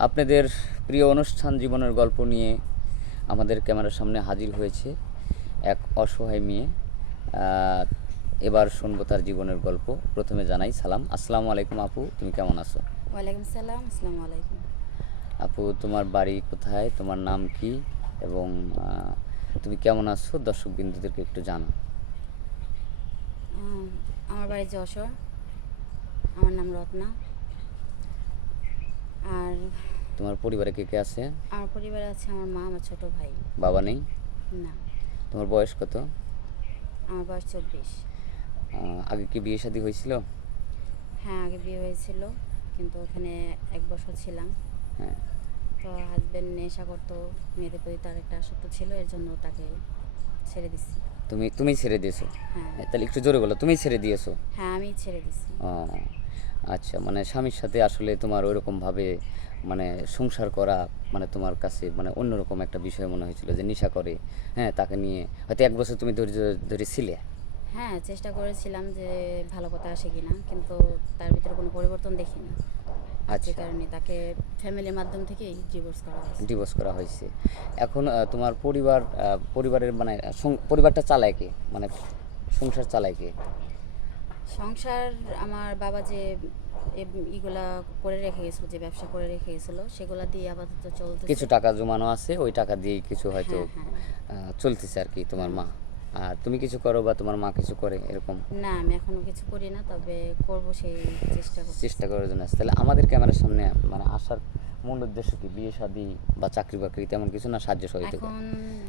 আপনাদের প্রিয় অনুষ্ঠান জীবনের গল্প নিয়ে আমাদের ক্যামেরার সামনে হাজির হয়েছে এক অসহায় মেয়ে। আহ, এবার শুনবো তার জীবনের গল্প। প্রথমে জানাই সালাম, আসসালামু আলাইকুম আপু, তুমি কেমন আছো? ওয়ালাইকুম সালাম, আসসালামু আলাইকুম। আপু, তোমার বাড়ি কোথায়, তোমার নাম কি, এবং তুমি কেমন আছো দর্শক বিন্দুদেরকে একটু জানো। আম, আমার বাড়ি যশোর। আমার নাম রত্না। আর তোমার পরিবারে কে কে আছে? আমার পরিবারে আছে আমার মা, আমার ছোট ভাই। বাবা নেই? না, তোমার বয়স কত? আমার বয়স 24। আগে কি বিয়ে শাদী হয়েছিল? হ্যাঁ, আগে বিয়ে হয়েছিল, কিন্তু ওখানে 1 বছর ছিলাম। হ্যাঁ। তো হাজব্যান্ড নেশা করতো, মেয়েদের প্রতি তার একটা আসক্ত ছিল, এর জন্য তাকে ছেড়ে দিছি। তুমি তুমি ছেড়ে দিয়েছো? হ্যাঁ। তাহলে একটু জোরে বলো, তুমি ছেড়ে দিয়েছো? হ্যাঁ, আমি ছেড়ে দিছি। ও আচ্ছা, মানে স্বামীর সাথে আসলে তোমার ওইরকমভাবে মানে সংসার করা মানে তোমার কাছে মানে অন্যরকম একটা বিষয় মনে হয়েছিল যে নেশা করে। হ্যাঁ, তাকে নিয়ে হয়তো 1 বছর তুমি ধৈর্য ধরে ছিলে। হ্যাঁ, চেষ্টা করেছিলাম যে ভালো কথা আসে কিনা, কিন্তু তার ভিতরে কোনো পরিবর্তন দেখিনি। যে আচ্ছা, কারণে তাকে ফ্যামিলির মাধ্যম থেকেই ডিভোর্স করা হয়েছে। ডিভোর্স করা হয়েছে। এখন তোমার পরিবারের মানে পরিবারটা চালায় কে, মানে সংসার চালায় কে? সংসার আমার বাবা যে ইগুলা করে রেখে গেছিলো, যে ব্যবসা করে রেখে গেছিলো, সেগুলা দিয়ে আপাতত কিছু চলতেছে। টাকা জমানো আছে, ওই টাকা দিয়ে কিছু হয়তো হ্যাঁ, হ্যাঁ, চলতেছে আর কি তোমার হ্যাঁ। মা। আর তুমি কিছু করো বা তোমার মা কিছু করে এরকম? না, আমি এখনো কিছু করি না, তবে করব সেই চেষ্টা করতেছি। চেষ্টা করার জন্য আসছে। তাহলে আমাদের ক্যামেরার সামনে মানে আসার মূল উদ্দেশ্য কি? বিয়ে শাদী বা চাকরি বাকরি তেমন কিছু না, সাহায্য সহযোগিতা? এখন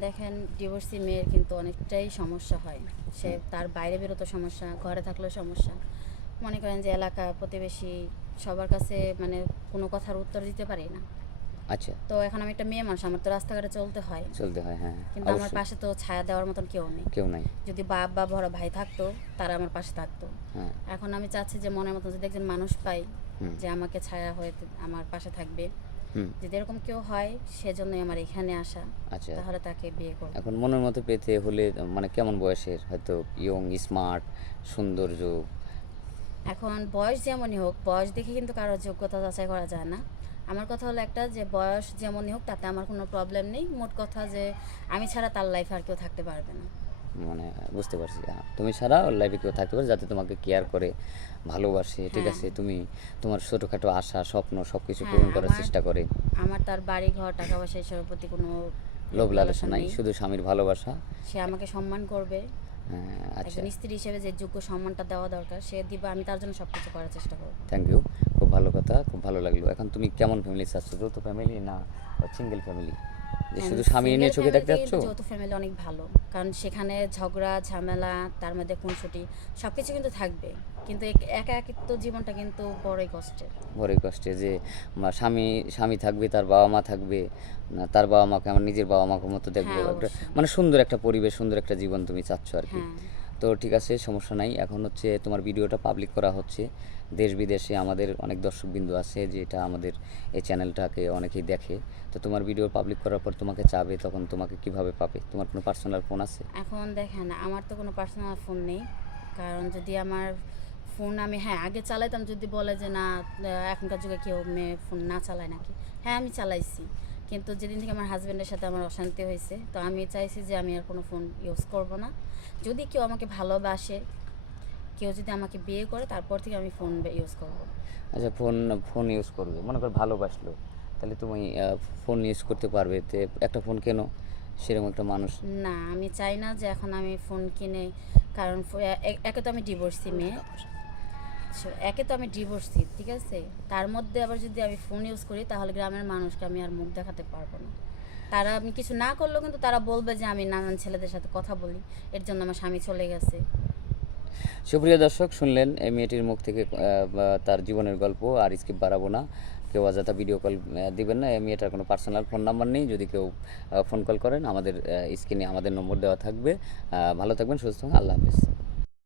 দেখেন, ডিভোর্সি মেয়ের কিন্তু অনেকটাই সমস্যা হয়। সে তার বাইরে বেরোতে সমস্যা, ঘরে থাকলেও সমস্যা। মনে করেন যে এলাকা প্রতিবেশী সবার কাছে মানে কোনো কথার উত্তর দিতে পারি না। আচ্ছা। তো এখন আমি একটা মেয়ে মানুষ, আমার তো রাস্তাঘাটে চলতে হয়। চলতে হয়, হ্যাঁ, কিন্তু আমার অবশ্যই। পাশে তো ছায়া দেওয়ার মতন কেউ নেই। কেউ নাই। যদি বাপ বা বড় ভাই থাকতো, তারা আমার পাশে থাকতো। হ্যাঁ। এখন আমি চাচ্ছি যে মনের মতো যদি একজন মানুষ পাই, হুম। যে আমাকে ছায়া হয়ে আমার পাশে থাকবে, হুম। যদি এরকম কেউ হয়, সেজন্যই আমার এখানে আসা। আচ্ছা। তাহলে তাকে বিয়ে করব। এখন মনের মতো পেতে হলে মানে কেমন বয়সের, হয়তো ইয়ং, স্মার্ট, সৌন্দর্য? এখন বয়স যেমনই হোক, বয়স দেখে কিন্তু কারোর যোগ্যতা যাচাই করা যায় না। আমার কথা হলো একটা, যে বয়স যেমনই হোক তাতে আমার কোনো প্রবলেম নেই। মোট কথা যে আমি ছাড়া তার লাইফে আর কেউ থাকতে পারবে না। মানে বুঝতে পারছি, তুমি ছাড়া ওর লাইফে কেউ থাকতে পারে যাতে তোমাকে কেয়ার করে, ভালোবাসে, ঠিক হ্যাঁ, আছে, তুমি তোমার ছোটোখাটো আশা স্বপ্ন সব কিছু হ্যাঁ। পূরণ করার আমার চেষ্টা করে। আমার তার বাড়ি ঘর, টাকা পয়সা এসবের প্রতি কোনো লোভ লোভ লালসা লালসা নাই, নেই। শুধু স্বামীর ভালোবাসা। সে আমাকে সম্মান করবে। হ্যাঁ, আচ্ছা। একজন স্ত্রী হিসেবে যে যোগ্য সম্মানটা দেওয়া দরকার সে দিবা, আমি তার জন্য সব কিছু করার চেষ্টা করব। থ্যাংক ইউ, খুব ভালো কথা, খুব ভালো লাগলো। এখন তুমি কেমন ফ্যামিলি চাচ্ছ, যৌথ ফ্যামিলি না সিঙ্গেল ফ্যামিলি, যে শুধু স্বামী সিঙ্গেল নিয়ে চোখে দেখতে ফ্যামিলিতে যাচ্ছ? কিন্তু যৌথ ফ্যামিলি অনেক ভালো, কারণ সেখানে ঝগড়া ঝামেলা, তার মধ্যে খুনসুটি সব কিছু কিন্তু থাকবে। কিন্তু একা একিত্ব জীবনটা কিন্তু বড়ই কষ্টের। বড়ই কষ্টে যে স্বামী স্বামী থাকবে, তার বাবা মা থাকবে না, তার বাবা মাকে আমার নিজের বাবা মাকে মতো দেখবো, হ্যাঁ, একটা অবশ্যই। মানে সুন্দর একটা পরিবেশ, সুন্দর একটা জীবন তুমি চাচ্ছ আর কি। হ্যাঁ, তো ঠিক আছে, সমস্যা নাই। এখন হচ্ছে তোমার ভিডিওটা পাবলিক করা হচ্ছে, দেশ বিদেশে আমাদের অনেক দর্শকবিন্দু আছে যেটা আমাদের এই চ্যানেলটাকে অনেকেই দেখে। তো তোমার ভিডিও পাবলিক করার পর তোমাকে চাবে, তখন তোমাকে কিভাবে পাবে? তোমার কোনো পার্সোনাল ফোন আছে? এখন দেখেন, আমার তো কোনো পার্সোনাল ফোন নেই। কারণ যদি আমার ফোন আমি, হ্যাঁ, আগে চালাইতাম, যদি বলে যে না, এখনকার যুগে কেউ মেয়ে ফোন না চালায় নাকি, হ্যাঁ আমি চালাইছি। কিন্তু যেদিন থেকে আমার হাজব্যান্ডের সাথে আমার অশান্তি হয়েছে, তো আমি চাইছি যে আমি আর কোনো ফোন ইউজ করব না। যদি কেউ আমাকে ভালোবাসে, কেউ যদি আমাকে বিয়ে করে, তারপর থেকে আমি ফোন ইউজ করব। আচ্ছা, ফোন ফোন ইউজ করবে, মনে করো ভালোবাসলো, তাহলে তুমি ফোন ইউজ করতে পারবে, তো একটা ফোন কেন সেরকম একটা মানুষ। না, আমি চাই না যে এখন আমি ফোন কিনে, কারণ একে তো আমি ডিভোর্সি মেয়ে। একে তো আমি ডিভোর্সি, ঠিক আছে, তার মধ্যে আবার যদি আমি ফোন ইউজ করি, তাহলে গ্রামের মানুষকে আমি আর মুখ দেখাতে পারবো না। তারা, আমি কিছু না করলেও কিন্তু তারা বলবে যে আমি নানান ছেলেদের সাথে কথা বলি, এর জন্য আমার স্বামী চলে গেছে। সুপ্রিয় দর্শক, শুনলেন এই মেয়েটির মুখ থেকে বা তার জীবনের গল্প। আর স্কিপ বাড়াবো না, কেউ অযথা ভিডিও কল দিবেন না। এই মেয়েটার কোনো পার্সোনাল ফোন নাম্বার নেই, যদি কেউ ফোন কল করেন আমাদের স্ক্রিনে আমাদের নম্বর দেওয়া থাকবে। ভালো থাকবেন, সুস্থ থাকবেন, আল্লাহ হাফেজ।